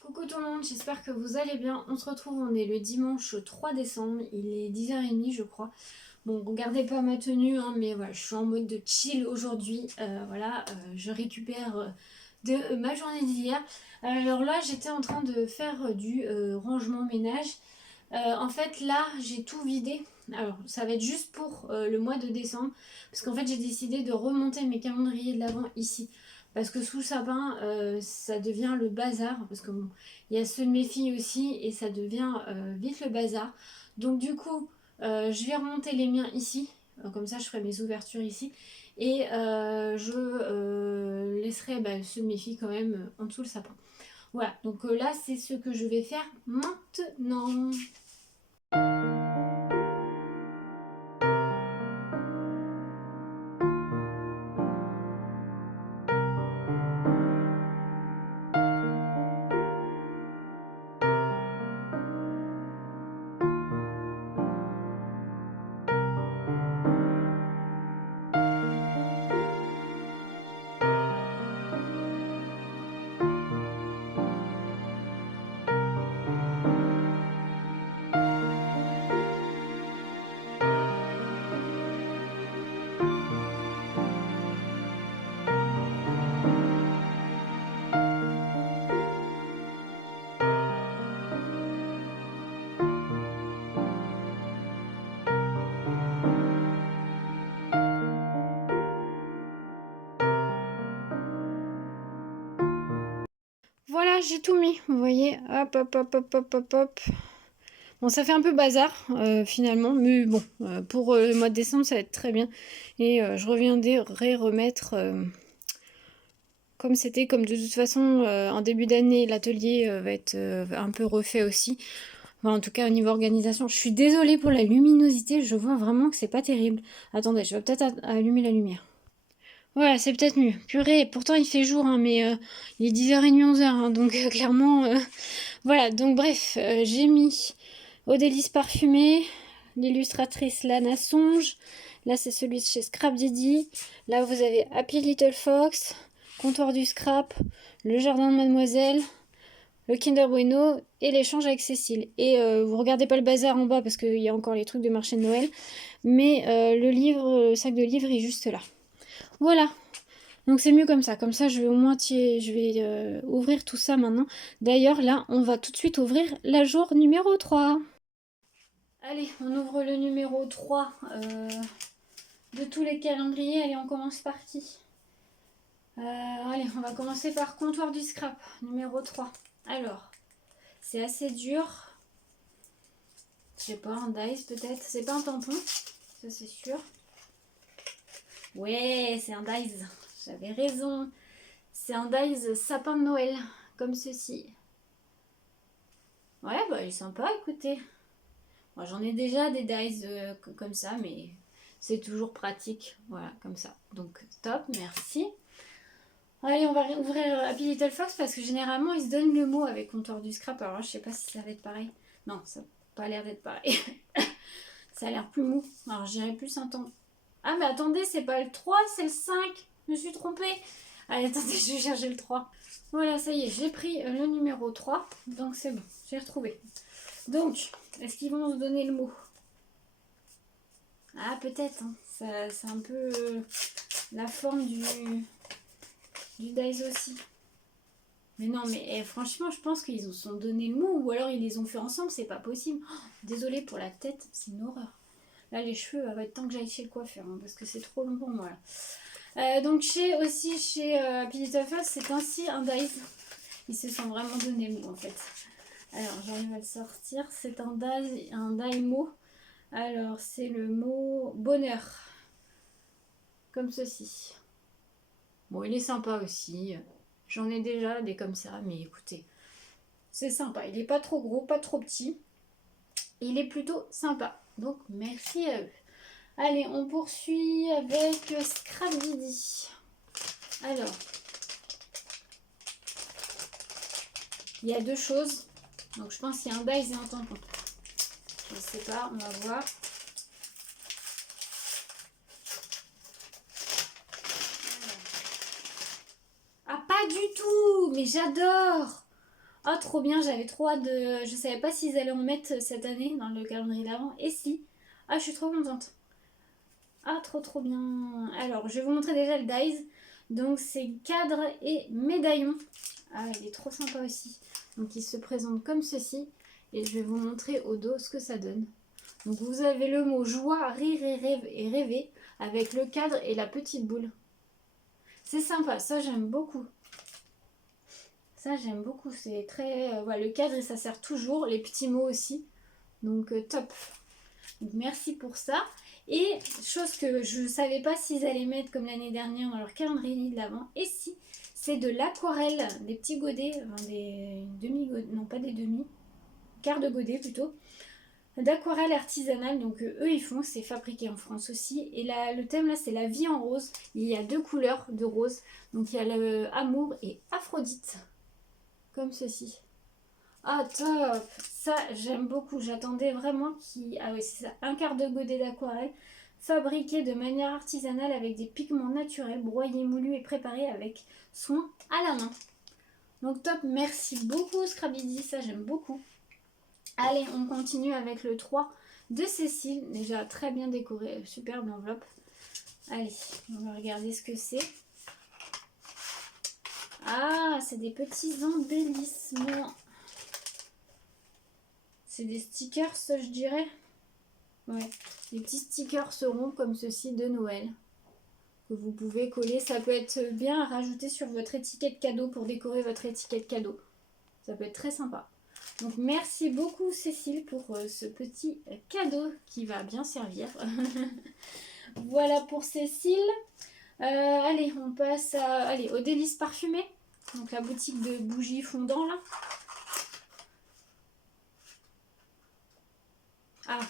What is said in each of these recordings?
Coucou tout le monde, j'espère que vous allez bien. On se retrouve, on est le dimanche 3 décembre, il est 10h30 je crois. Bon, regardez pas ma tenue, hein, mais voilà, je suis en mode de chill aujourd'hui. Je récupère de ma journée d'hier. Alors là, j'étais en train de faire du rangement ménage. En fait, là, j'ai tout vidé. Alors, ça va être juste pour le mois de décembre. Parce qu'en fait, j'ai décidé de remonter mes calendriers de l'avant ici. Parce que sous le sapin, ça devient le bazar. Parce que bon, il y a ceux de mes filles aussi. Et ça devient vite le bazar. Donc, du coup, je vais remonter les miens ici. Comme ça, je ferai mes ouvertures ici. Et je laisserai ceux de mes filles quand même en dessous le sapin. Voilà, donc là, c'est ce que je vais faire maintenant. Voilà, j'ai tout mis, vous voyez, hop, hop, hop, hop, hop, hop, hop. Bon, ça fait un peu bazar, finalement, mais bon, pour le mois de décembre, ça va être très bien. Et je reviendrai remettre, comme c'était, comme de toute façon, en début d'année, l'atelier va être un peu refait aussi. Enfin, en tout cas, au niveau organisation, je suis désolée pour la luminosité, je vois vraiment que c'est pas terrible. Attendez, je vais peut-être allumer la lumière. Voilà, c'est peut-être mieux. Purée, pourtant il fait jour, hein, mais il est 10h30, 11h, hein, donc clairement... Voilà, donc bref, j'ai mis Eau délice parfumée, l'illustratrice Lana Songe. Là, c'est celui de chez Scrap Didi. Là, vous avez Happy Little Fox, Comptoir du Scrap, Le Jardin de Mademoiselle, le Kinder Bueno et l'échange avec Cécile. Et vous regardez pas le bazar en bas parce qu'il y a encore les trucs de marché de Noël. Mais le sac de livres est juste là. Voilà, donc c'est mieux comme ça. Comme ça, je vais au moins ouvrir tout ça maintenant. D'ailleurs, là, on va tout de suite ouvrir la jour numéro 3. Allez, on ouvre le numéro 3 de tous les calendriers. Allez, on commence par qui Allez, on va commencer par Comptoir du Scrap, numéro 3. Alors, c'est assez dur. Je sais pas, un dice peut-être. C'est pas un tampon, ça c'est sûr. Ouais, c'est un dice. J'avais raison. C'est un dice sapin de Noël, comme ceci. Ouais, bah il est sympa, écoutez. Moi, j'en ai déjà des dice comme ça, mais c'est toujours pratique. Voilà, comme ça. Donc, top, merci. Allez, on va ouvrir Happy Little Fox parce que généralement, ils se donnent le mot avec Comptoir du Scrap. Alors là, je sais pas si ça va être pareil. Non, ça n'a pas l'air d'être pareil. Ça a l'air plus mou. Alors, j'irai plus un temps. Ah, mais attendez, c'est pas le 3, c'est le 5. Je me suis trompée. Allez, attendez, je vais chercher le 3. Voilà, ça y est, j'ai pris le numéro 3. Donc, c'est bon, j'ai retrouvé. Donc, est-ce qu'ils vont se donner le mot? Ah, peut-être. Hein. C'est un peu la forme du dice aussi. Mais non, mais franchement, je pense qu'ils se sont donné le mot ou alors ils les ont fait ensemble, c'est pas possible. Oh, désolée pour la tête, c'est une horreur. Là, les cheveux, il va être temps que j'aille chez le coiffeur hein, parce que c'est trop long pour moi. Donc, chez Happy Little Fox, c'est ainsi un dice. Ils se sont vraiment donné le mot en fait. Alors, j'arrive à le sortir. C'est un die mot. Alors, c'est le mot bonheur. Comme ceci. Bon, il est sympa aussi. J'en ai déjà des comme ça, mais écoutez, c'est sympa. Il n'est pas trop gros, pas trop petit. Il est plutôt sympa. Donc, merci à eux. Allez, on poursuit avec Scrap Didi. Alors, il y a deux choses. Donc, je pense qu'il y a un dice et un tampon. Je ne sais pas, on va voir. Ah, pas du tout. Mais j'adore. Ah, trop bien, j'avais trop hâte de... Je savais pas s'ils allaient en mettre cette année dans le calendrier d'avant. Et si. Ah, je suis trop contente. Ah, trop bien. Alors, je vais vous montrer déjà le dies. Donc, c'est cadre et médaillon. Ah, il est trop sympa aussi. Donc, il se présente comme ceci. Et je vais vous montrer au dos ce que ça donne. Donc, vous avez le mot joie, rire et rêve et rêver avec le cadre et la petite boule. C'est sympa, ça j'aime beaucoup. Ça j'aime beaucoup, c'est très... voilà, le cadre, ça sert toujours, les petits mots aussi. Donc, top. Donc, merci pour ça. Et chose que je ne savais pas s'ils allaient mettre comme l'année dernière dans leur calendrier de l'avant. Et si, c'est de l'aquarelle, des petits godets, enfin des demi-godets, non pas des demi, quarts de godets plutôt, d'aquarelle artisanale. Donc eux ils font, c'est fabriqué en France aussi. Et là, le thème là c'est la vie en rose. Il y a 2 couleurs de rose. Donc il y a le amour et Aphrodite. Comme ceci. Ah top. Ça j'aime beaucoup. J'attendais vraiment qu'il... Ah oui c'est ça. Un quart de godet d'aquarelle. Fabriqué de manière artisanale avec des pigments naturels. Broyés, moulus et préparés avec soin à la main. Donc top. Merci beaucoup Scrabidi. Ça j'aime beaucoup. Allez, on continue avec le 3 de Cécile. Déjà très bien décoré, superbe enveloppe. Allez, on va regarder ce que c'est. Ah, c'est des petits embellissements. C'est des stickers, je dirais. Ouais, des petits stickers ronds comme ceci de Noël. Que vous pouvez coller. Ça peut être bien à rajouter sur votre étiquette cadeau pour décorer votre étiquette cadeau. Ça peut être très sympa. Donc merci beaucoup Cécile pour ce petit cadeau qui va bien servir. Voilà pour Cécile. Allez, on passe allez, aux délices parfumées. Donc la boutique de bougies fondant là. Ah,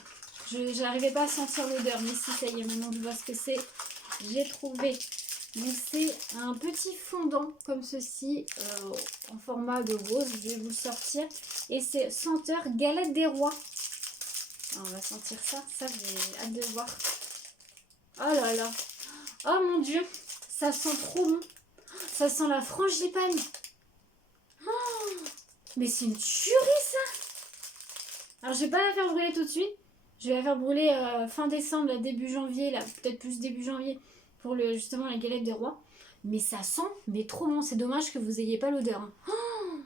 je n'arrivais pas à sentir l'odeur, mais si ça y est, maintenant je vois ce que c'est. J'ai trouvé. Donc c'est un petit fondant comme ceci en format de rose. Je vais vous le sortir. Et c'est senteur galette des rois. Alors, on va sentir ça. Ça, j'ai hâte de voir. Oh là là. Oh mon dieu. Ça sent trop bon. Ça sent la frangipane. Oh, mais c'est une tuerie ça. Alors je vais pas la faire brûler tout de suite. Je vais la faire brûler fin décembre, début janvier, là peut-être plus début janvier pour justement la galette des rois. Mais ça sent, mais trop bon. C'est dommage que vous ayez pas l'odeur. Hein. Oh,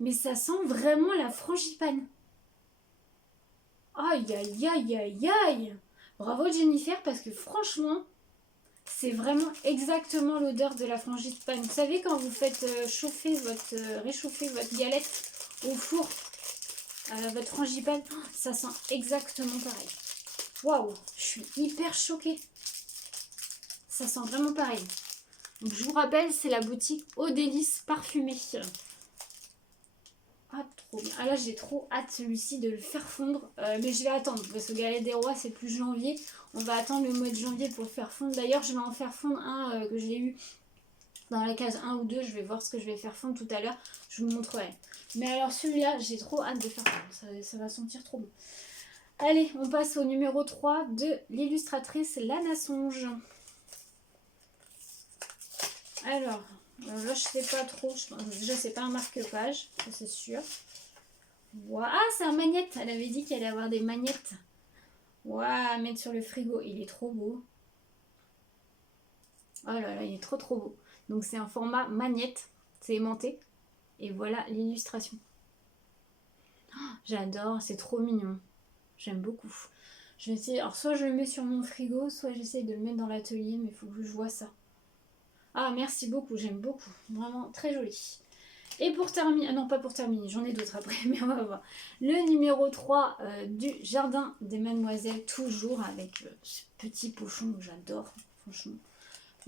mais ça sent vraiment la frangipane. Aïe aïe aïe aïe aïe. Bravo Jennifer parce que franchement, c'est vraiment exactement l'odeur de la frangipane. Vous savez quand vous faites réchauffer votre galette au four, votre frangipane, oh, ça sent exactement pareil. Waouh, je suis hyper choquée. Ça sent vraiment pareil. Donc, je vous rappelle, c'est la boutique Aux Délices Parfumées. Ah, trop bien. Ah là, j'ai trop hâte, celui-ci, de le faire fondre. Mais je vais attendre, parce que Galette des Rois, c'est plus janvier. On va attendre le mois de janvier pour le faire fondre. D'ailleurs, je vais en faire fondre un que j'ai eu dans la case 1 ou 2. Je vais voir ce que je vais faire fondre tout à l'heure. Je vous montrerai. Mais alors, celui-là, j'ai trop hâte de faire fondre. Ça va sentir trop bon. Allez, on passe au numéro 3 de l'illustratrice Lana Songe. Alors, là, je sais pas trop. Déjà, c'est pas un marque-page, ça c'est sûr. Wow. Ah, c'est un magnète. Elle avait dit qu'elle allait avoir des magnettes. Waouh, à mettre sur le frigo. Il est trop beau. Oh là là, il est trop beau. Donc, c'est un format magnète. C'est aimanté. Et voilà l'illustration. Oh, j'adore, c'est trop mignon. J'aime beaucoup. Je vais essayer. Alors, soit je le mets sur mon frigo, soit j'essaye de le mettre dans l'atelier, mais il faut que je vois ça. Ah, merci beaucoup, j'aime beaucoup. Vraiment très joli. Et pour terminer, ah non pas pour terminer, j'en ai d'autres après, mais on va voir. Le numéro 3 du Jardin des Mademoiselles, toujours avec ce petit pochon que j'adore, franchement.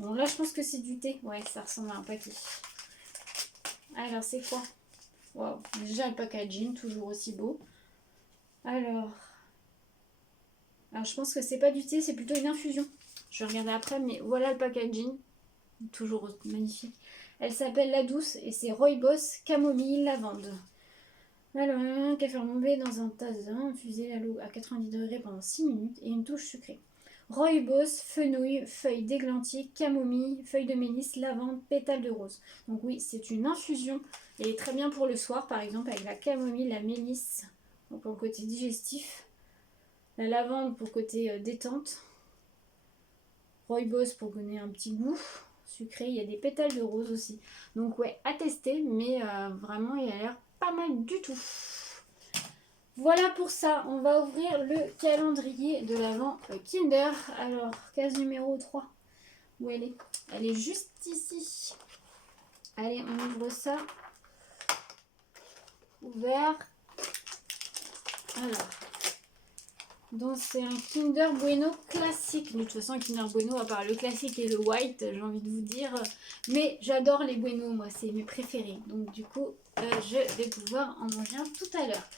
Bon là je pense que c'est du thé, ouais ça ressemble à un paquet. Alors c'est quoi? Waouh, déjà le packaging, toujours aussi beau. Alors je pense que c'est pas du thé, c'est plutôt une infusion. Je vais regarder après, mais voilà le packaging. Toujours magnifique. Elle s'appelle La Douce et c'est Rooibos Camomille Lavande. Alors, café remombé dans un tasse infusé à l'eau à 90 degrés pendant 6 minutes et une touche sucrée. rooibos, fenouil, feuilles d'églantier, camomille, feuilles de mélisse, lavande, pétales de rose. Donc oui, c'est une infusion. Elle est très bien pour le soir, par exemple, avec la camomille, la mélisse, donc pour le côté digestif, la lavande pour le côté détente, rooibos pour donner un petit goût sucré. Il y a des pétales de rose aussi. Donc ouais, à tester, mais vraiment, il a l'air pas mal du tout. Voilà pour ça, on va ouvrir le calendrier de l'Avent Kinder. Alors, case numéro 3, où elle est? Elle est juste ici. Allez, on ouvre ça. Ouvert. Alors, donc c'est un Kinder Bueno classique. De toute façon, un Kinder Bueno, à part le classique et le white, j'ai envie de vous dire. Mais j'adore les Bueno, moi, c'est mes préférés. Donc du coup, je vais pouvoir en manger un tout à l'heure.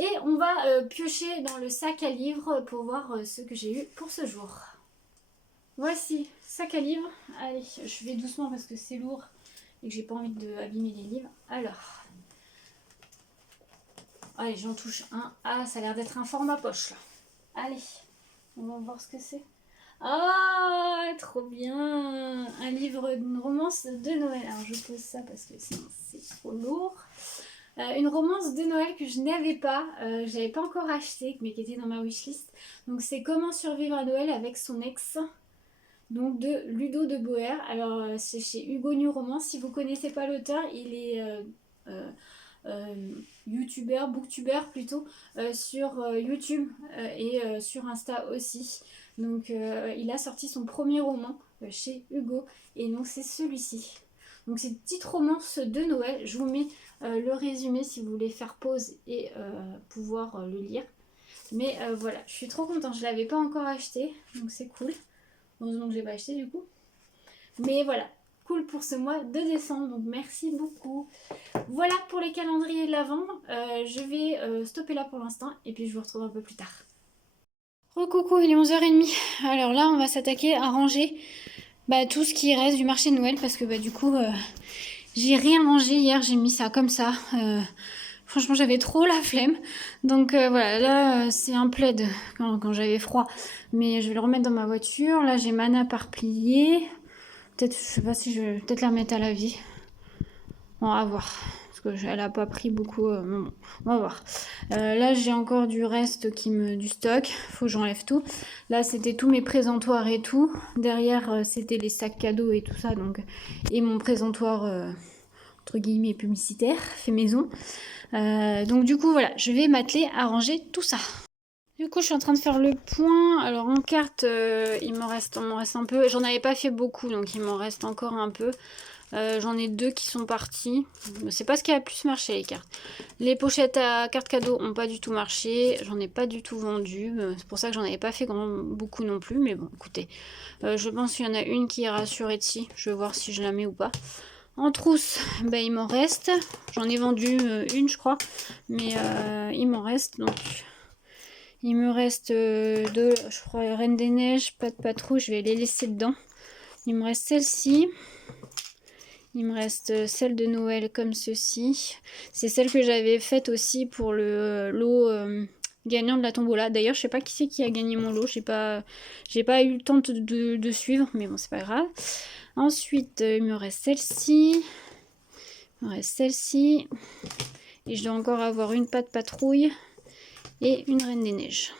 Et on va piocher dans le sac à livres pour voir ce que j'ai eu pour ce jour. Voici, sac à livres. Allez, je vais doucement parce que c'est lourd et que j'ai pas envie d'abîmer les livres. Alors, allez, j'en touche un. Ah, ça a l'air d'être un format poche là. Allez, on va voir ce que c'est. Ah, trop bien. Un livre, une romance de Noël. Alors, je pose ça parce que sinon c'est trop lourd. Une romance de Noël que je n'avais pas, je n'avais pas encore acheté, mais qui était dans ma wishlist. Donc c'est Comment survivre à Noël avec son ex, donc de Ludo de Boer. Alors c'est chez Hugo New Romance. Si vous ne connaissez pas l'auteur, il est youtubeur, booktubeur plutôt, sur YouTube et sur Insta aussi. Donc il a sorti son premier roman chez Hugo et donc c'est celui-ci. Donc c'est une petite romance de Noël. Je vous mets le résumé si vous voulez faire pause et pouvoir le lire. Mais voilà, je suis trop contente. Je ne l'avais pas encore acheté, donc c'est cool. Heureusement que je l'ai pas acheté du coup. Mais voilà, cool pour ce mois de décembre. Donc merci beaucoup. Voilà pour les calendriers de l'Avent. Je vais stopper là pour l'instant et puis je vous retrouve un peu plus tard. Recoucou, il est 11h30. Alors là, on va s'attaquer à ranger tout ce qui reste du marché de Noël parce que du coup, j'ai rien rangé hier. J'ai mis ça comme ça. Franchement, j'avais trop la flemme. Donc voilà, là, c'est un plaid quand j'avais froid. Mais je vais le remettre dans ma voiture. Là, j'ai ma nappe à replier. Peut-être, je sais pas si je vais peut-être la mettre à la vie. On va voir. Parce qu'elle a pas pris beaucoup. Bon, on va voir. Là, j'ai encore du reste du stock. Faut que j'enlève tout. Là, c'était tous mes présentoirs et tout. Derrière, c'était les sacs cadeaux et tout ça. Donc, et mon présentoir, entre guillemets, publicitaire, fait maison. Donc, du coup, voilà, je vais m'atteler à ranger tout ça. Du coup, je suis en train de faire le point. Alors, en carte, il m'en reste un peu. J'en avais pas fait beaucoup, donc il m'en reste encore un peu. J'en ai 2 qui sont partis. C'est pas ce qui a le plus marché, les cartes. Les pochettes à cartes cadeaux ont pas du tout marché. J'en ai pas du tout vendu. C'est pour ça que j'en avais pas fait beaucoup non plus. Mais bon, écoutez. Je pense qu'il y en a une qui ira sur Etsy. Je vais voir si je la mets ou pas. En trousse, il m'en reste. J'en ai vendu une, je crois. Mais il m'en reste. Donc, il me reste je crois, Reine des Neiges, pas de patrouille. Je vais les laisser dedans. Il me reste celle-ci. Il me reste celle de Noël comme ceci. C'est celle que j'avais faite aussi pour le lot gagnant de la tombola. D'ailleurs, je sais pas qui c'est qui a gagné mon lot. J'ai pas eu le temps de suivre, mais bon, c'est pas grave. Ensuite, il me reste celle-ci. Il me reste celle-ci. Et je dois encore avoir une patte patrouille et une Reine des Neiges.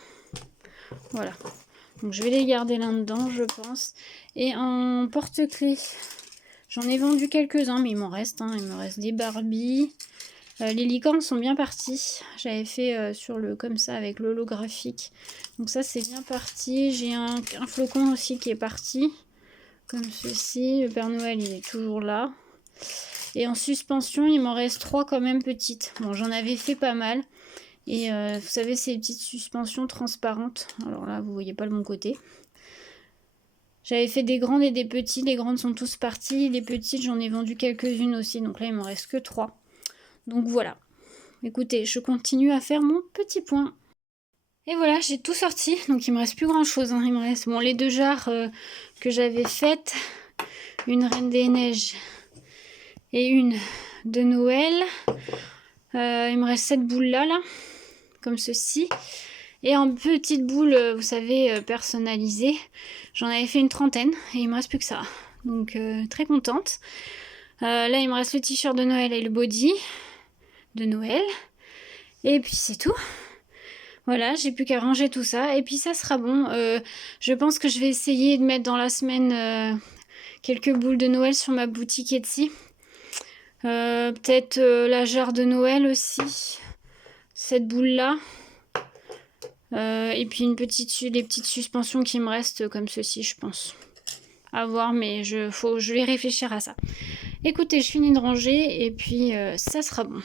Voilà. Donc je vais les garder là-dedans, je pense. Et en porte-clés, j'en ai vendu quelques-uns, mais il m'en reste. Il me reste des Barbie. Les licornes sont bien partis. J'avais fait sur le comme ça avec l'holographique. Donc ça, c'est bien parti. J'ai un flocon aussi qui est parti. Comme ceci. Le Père Noël, il est toujours là. Et en suspension, il m'en reste 3 quand même petites. Bon, j'en avais fait pas mal. Et vous savez, ces petites suspensions transparentes. Alors là, vous voyez pas le bon côté. J'avais fait des grandes et des petites. Les grandes sont tous parties. Les petites, j'en ai vendu quelques-unes aussi. Donc là, il m'en reste que 3. Donc voilà. Écoutez, je continue à faire mon petit point. Et voilà, j'ai tout sorti. Donc il me reste plus grand-chose. Il me reste les 2 jarres que j'avais faites. Une Reine des Neiges et une de Noël. Il me reste cette boule là. Comme ceci. Et en petites boules, vous savez, personnalisées, j'en avais fait une trentaine et il me reste plus que ça. Donc très contente. Là il me reste le t-shirt de Noël et le body de Noël. Et puis c'est tout. Voilà, j'ai plus qu'à ranger tout ça et puis ça sera bon. Je pense que je vais essayer de mettre dans la semaine quelques boules de Noël sur ma boutique Etsy. Peut-être la jarre de Noël aussi. Cette boule là. Et puis les petites suspensions qui me restent comme ceci, je pense. À voir, mais je vais réfléchir à ça. Écoutez, je finis de ranger et puis ça sera bon.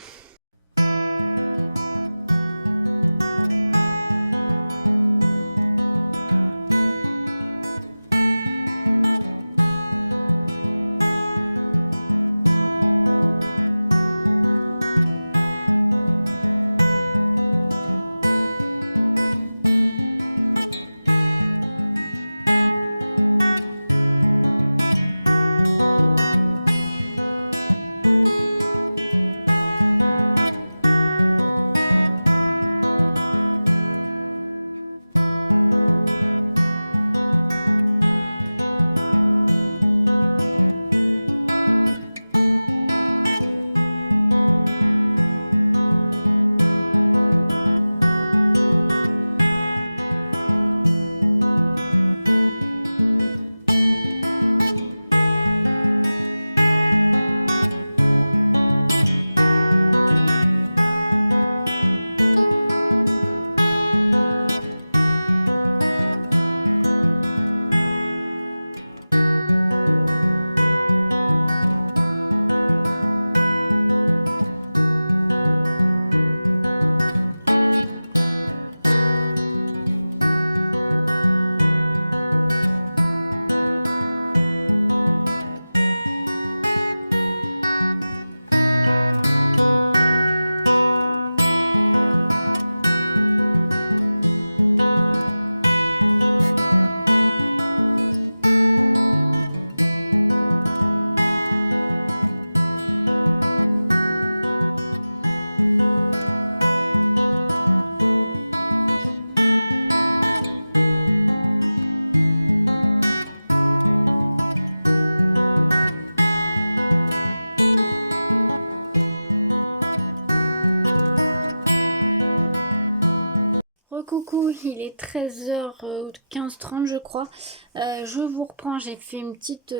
Recoucou, il est 13h15-30 je crois. Je vous reprends, j'ai fait une petite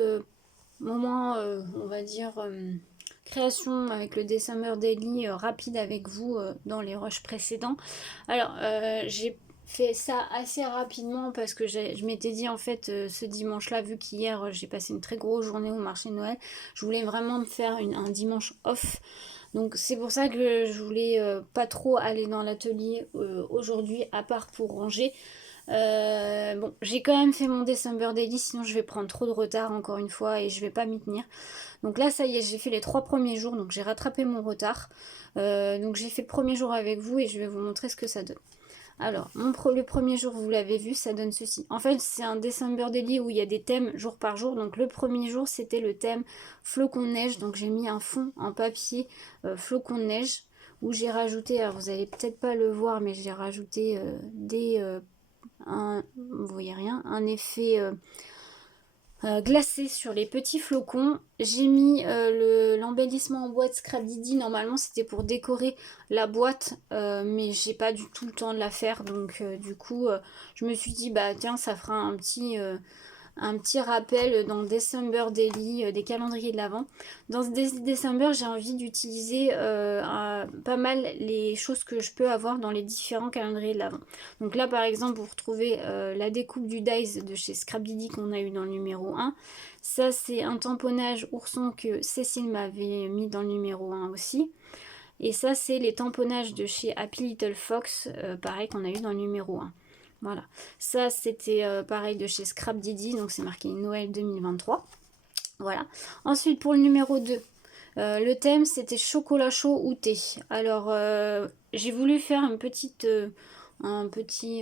moment, on va dire, création avec le December Daily rapide avec vous dans les rushs précédents. Alors, j'ai fait ça assez rapidement parce que je m'étais dit en fait ce dimanche là, vu qu'hier j'ai passé une très grosse journée au marché de Noël, je voulais vraiment me faire un dimanche off. Donc c'est pour ça que je voulais pas trop aller dans l'atelier aujourd'hui, à part pour ranger. Bon, j'ai quand même fait mon December Daily, sinon je vais prendre trop de retard encore une fois et je vais pas m'y tenir. Donc là ça y est, j'ai fait les 3 premiers jours, donc j'ai rattrapé mon retard. Donc j'ai fait le premier jour avec vous et je vais vous montrer ce que ça donne. Alors, le premier jour, vous l'avez vu, ça donne ceci. En fait, c'est un December Daily où il y a des thèmes jour par jour. Donc, le premier jour, c'était le thème flocon de neige. Donc, j'ai mis un fond en papier flocon de neige où j'ai rajouté, alors vous allez peut-être pas le voir, mais j'ai rajouté vous voyez rien, un effet glacé sur les petits flocons. J'ai mis l'embellissement en boîte Scrap Didi. Normalement c'était pour décorer la boîte, mais j'ai pas du tout le temps de la faire, donc du coup je me suis dit bah tiens, ça fera un petit rappel dans December Daily des calendriers de l'Avent. Dans ce December, j'ai envie d'utiliser pas mal les choses que je peux avoir dans les différents calendriers de l'Avent. Donc là, par exemple, vous retrouvez la découpe du Dies de chez Scrap Didi qu'on a eu dans le numéro 1. Ça, c'est un tamponnage ourson que Cécile m'avait mis dans le numéro 1 aussi. Et ça, c'est les tamponnages de chez Happy Little Fox, pareil, qu'on a eu dans le numéro 1. Voilà, ça c'était pareil de chez Scrap Didi, donc c'est marqué Noël 2023. Voilà. Ensuite pour le numéro 2, le thème c'était chocolat chaud ou thé. Alors j'ai voulu faire un petit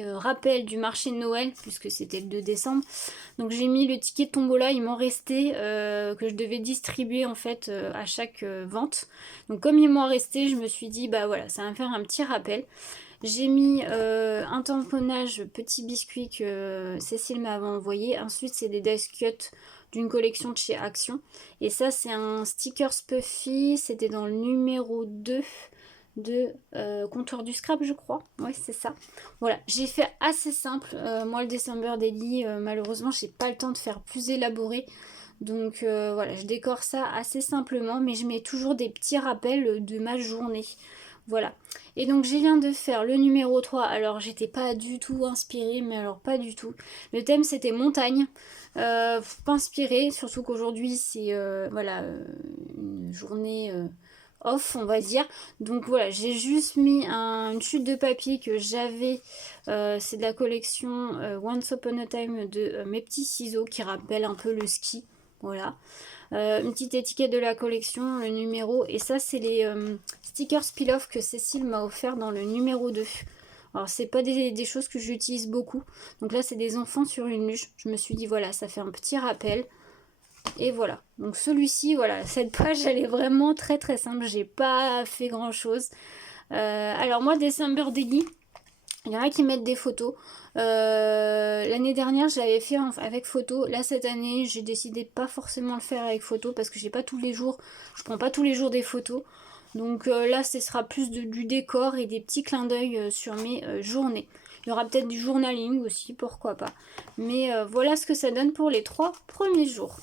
rappel du marché de Noël puisque c'était le 2 décembre. Donc j'ai mis le ticket de tombola, il m'en restait que je devais distribuer en fait à chaque vente. Donc comme il m'en restait, je me suis dit bah voilà, ça va me faire un petit rappel. J'ai mis un tamponnage petit biscuit que Cécile m'avait envoyé. Ensuite, c'est des desk cuts d'une collection de chez Action. Et ça, c'est un sticker Puffy. C'était dans le numéro 2 de Comptoir du Scrap, je crois. Oui, c'est ça. Voilà, j'ai fait assez simple. Moi, le December Daily, malheureusement, j'ai pas le temps de faire plus élaboré. Donc voilà, je décore ça assez simplement, mais je mets toujours des petits rappels de ma journée. Voilà. Et donc je viens de faire le numéro 3. Alors j'étais pas du tout inspirée, mais alors pas du tout. Le thème c'était montagne. Pas inspirée, surtout qu'aujourd'hui c'est voilà, une journée off, on va dire. Donc voilà, j'ai juste mis une chute de papier que j'avais. C'est de la collection Once Upon a Time de mes petits ciseaux qui rappellent un peu le ski. Voilà. Une petite étiquette de la collection, le numéro. Et ça, c'est les stickers peel-off que Cécile m'a offert dans le numéro 2. Alors, c'est pas des choses que j'utilise beaucoup. Donc là, c'est des enfants sur une luge. Je me suis dit, voilà, ça fait un petit rappel. Et voilà. Donc celui-ci, voilà, cette page, elle est vraiment très très simple. J'ai pas fait grand-chose. Alors moi, December Daily, il y en a qui mettent des photos. L'année dernière, je l'avais fait avec photo. Là, cette année, j'ai décidé de pas forcément le faire avec photo parce que j'ai pas tous les jours, je prends pas tous les jours des photos. Donc là, ce sera plus du décor et des petits clins d'œil sur mes journées. Il y aura peut-être du journaling aussi, pourquoi pas. Mais voilà ce que ça donne pour les 3 premiers jours.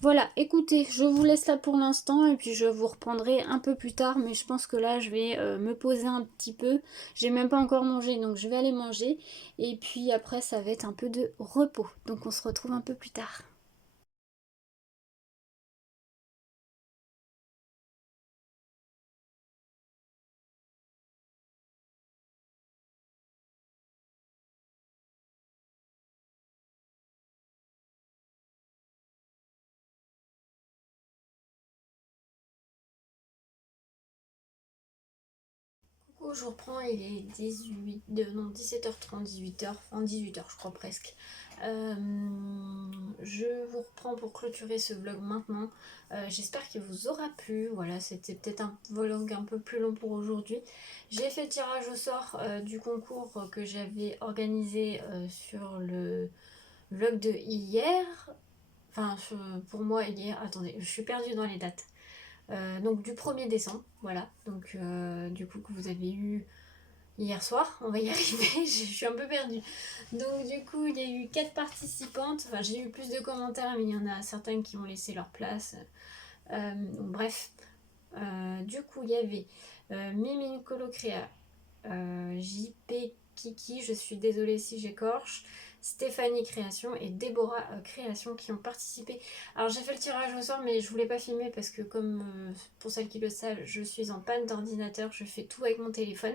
Voilà, écoutez, je vous laisse là pour l'instant et puis je vous reprendrai un peu plus tard, mais je pense que là je vais me poser un petit peu. J'ai même pas encore mangé, donc je vais aller manger et puis après ça va être un peu de repos. Donc on se retrouve un peu plus tard. Coucou, je reprends, il est 17h30, 18h, enfin 18h je crois presque. Euh, je vous reprends pour clôturer ce vlog maintenant. J'espère qu'il vous aura plu. Voilà, c'était peut-être un vlog un peu plus long pour aujourd'hui. J'ai fait le tirage au sort du concours que j'avais organisé sur le vlog de hier. Enfin, pour moi, hier, attendez, je suis perdue dans les dates. Donc du 1er décembre, voilà. Donc du coup que vous avez eu hier soir, on va y arriver, je suis un peu perdue. Donc du coup, il y a eu 4 participantes, enfin j'ai eu plus de commentaires, mais il y en a certaines qui ont laissé leur place. Donc, bref, du coup, il y avait Mimi Colocréa, JP Kiki, je suis désolée si j'écorche, Stéphanie Création et Déborah Création qui ont participé. Alors j'ai fait le tirage au sort mais je voulais pas filmer parce que comme pour celles qui le savent, je suis en panne d'ordinateur, je fais tout avec mon téléphone.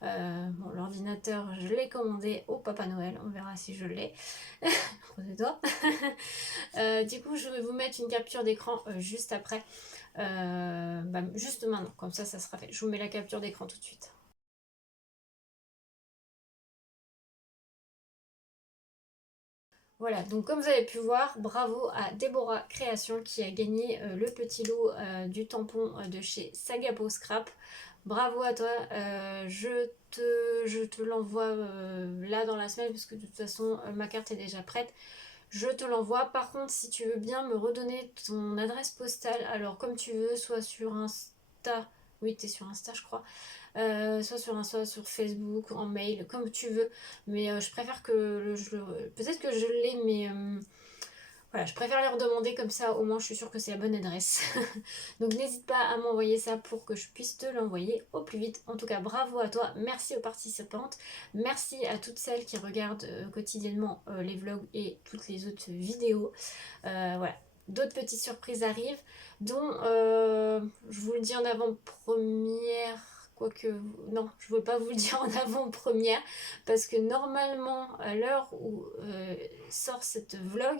Bon, l'ordinateur, je l'ai commandé au Papa Noël, on verra si je l'ai. Croisez-toi. Du coup, je vais vous mettre une capture d'écran juste après. Juste maintenant, comme ça sera fait. Je vous mets la capture d'écran tout de suite. Voilà, donc comme vous avez pu voir, bravo à Déborah Création qui a gagné le petit lot du tampon de chez Sagabo Scrap. Bravo à toi, je te l'envoie là dans la semaine parce que de toute façon ma carte est déjà prête. Je te l'envoie. Par contre, si tu veux bien me redonner ton adresse postale, alors comme tu veux, soit sur Insta, oui, t'es sur Insta, je crois, soit sur Insta, soit sur Facebook, en mail, comme tu veux. Mais je préfère que peut-être que je l'ai, mais voilà, je préfère leur demander comme ça, au moins je suis sûre que c'est la bonne adresse. Donc n'hésite pas à m'envoyer ça pour que je puisse te l'envoyer au plus vite. En tout cas, bravo à toi, merci aux participantes, merci à toutes celles qui regardent quotidiennement les vlogs et toutes les autres vidéos. Voilà, d'autres petites surprises arrivent, dont je vous le dis en avant-première. Quoique, non, je ne veux pas vous le dire en avant-première, parce que normalement, à l'heure où sort cette vlog,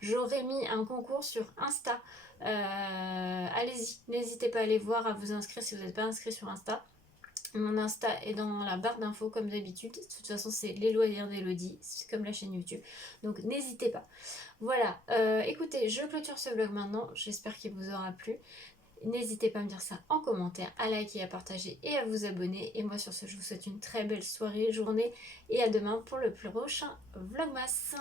j'aurais mis un concours sur Insta. Allez-y, n'hésitez pas à aller voir, à vous inscrire si vous n'êtes pas inscrit sur Insta. Mon Insta est dans la barre d'infos comme d'habitude. De toute façon, c'est les loisirs d'Elodie, c'est comme la chaîne YouTube. Donc n'hésitez pas. Voilà, écoutez, je clôture ce vlog maintenant. J'espère qu'il vous aura plu. n'hésitez pas à me dire ça en commentaire, à liker, à partager et à vous abonner. Et moi sur ce, je vous souhaite une très belle soirée, journée et à demain pour le prochain Vlogmas.